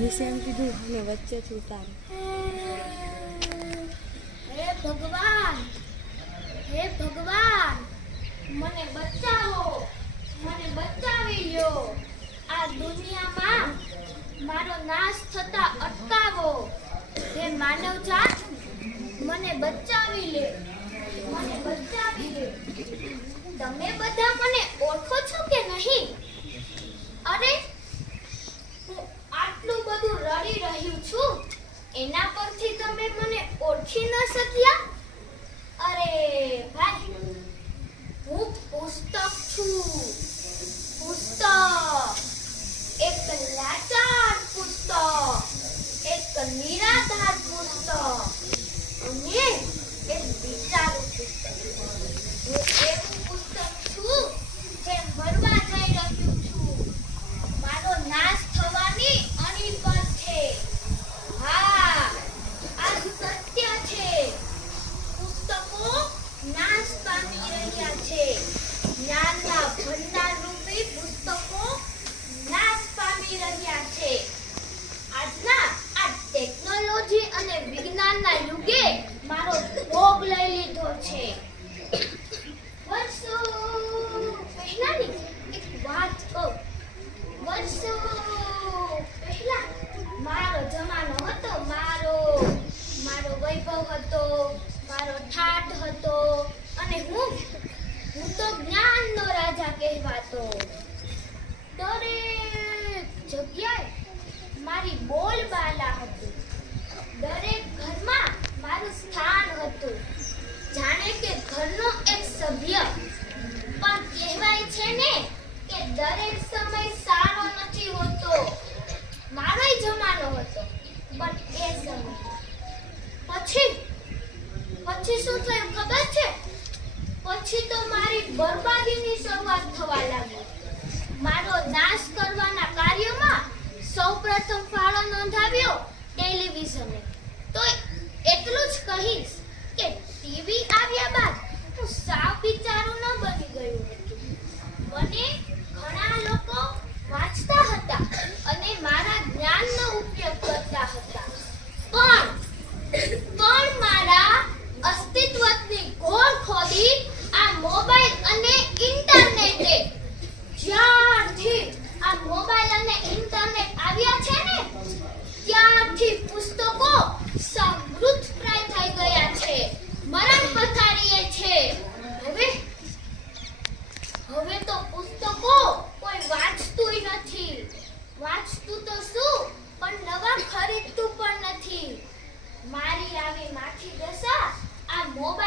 મહેશે એમ કીધું અને વચ્ચેથી ઉતારે. હે ભગવાન, હે ભગવાન, મને બચાવો, મને બચાવી લ્યો. આ દુનિયામાં મારો નાશ થતા અટકાવો. હે માનવજાત, મને બચાવી લે, મને બચાવી લે. તમે બધા મને ઓળખો છો કે નહીં? અરે, હું આટલું બધું રડી રહ્યું છું, એના પરથી તમે મને ઓળખી ન શક્યા? અરે ભાઈ, હું પુસ્તક છું, પુસ્તક. એક લાચાર પુસ્તક, એક નિરાધાર પુસ્તક અને એક વિચારું પુસ્તક. હું એવું પુસ્તક છું જે મરવા જઈ રહ્યું છું. મારો નાશ થવાની અણી પર છે. હા, આ સત્ય છે. પુસ્તકો નાશ પામી રહ્યા છે. જ્ઞાનના ભંડાર રૂપી પુસ્તકો નાશ પામી રહ્યા છે. આજના આ ટેકનોલોજી અને વિજ્ઞાનના યુગે મારો ભોગ લઈ લીધો છે. વર્ષો પહેલાની એક વાત કહું. વર્ષો પહેલા મારો જમાનો હતો, મારો વૈભવ હતો, મારો ઠાઠ હતો અને હું તો જ્ઞાનનો રાજા કહેવાતો. દરેક જગ્યાએ મારી બોલબાલા હતી. દરેક ઘરમાં મારું સ્થાન હતું, જાણે કે ઘરનો એક સભ્ય. પણ કહેવાય છે ને કે દરેક સમય સારો નથી હોતો. મારોય જમાનો હતો, પણ એ સમય પછી શું થયું ખબર છે? પછી તો મારી બરબાદીની શરૂઆત થવા લાગી. મારો નાશ કરવાના કાર્યમાં સૌપ્રથમ ફાળો નોંધાવ્યો ટેલિવિઝને. તો એટલું જ કહીશ કે ટીવી આવ્યા બાદ હું સાવ બિચારું ન બની ગયું હતું. મને ઘણા લોકો વાંચતા હતા અને મારા જ્ઞાનનો ઉપયોગ કરતા હતા. પણ મારા અસ્તિત્વની ઘોર ખોદી આ મોબાઈલ અને ઇન્ટરનેટે. જ્યારથી આ મોબાઈલ અને ઇન્ટરનેટ આવ્યા છે ને, ત્યારથી પુસ્તકો સમૃદ્ધપ્રાય થઈ ગયા છે, મરણ પથારીએ છે. હવે તો પુસ્તકો કોઈ વાંચતુંય નથી. વાંચતું તો શું, પણ નવા ખરીદતું પણ નથી. મારી આવી માઠી દશા આ મોબાઈલ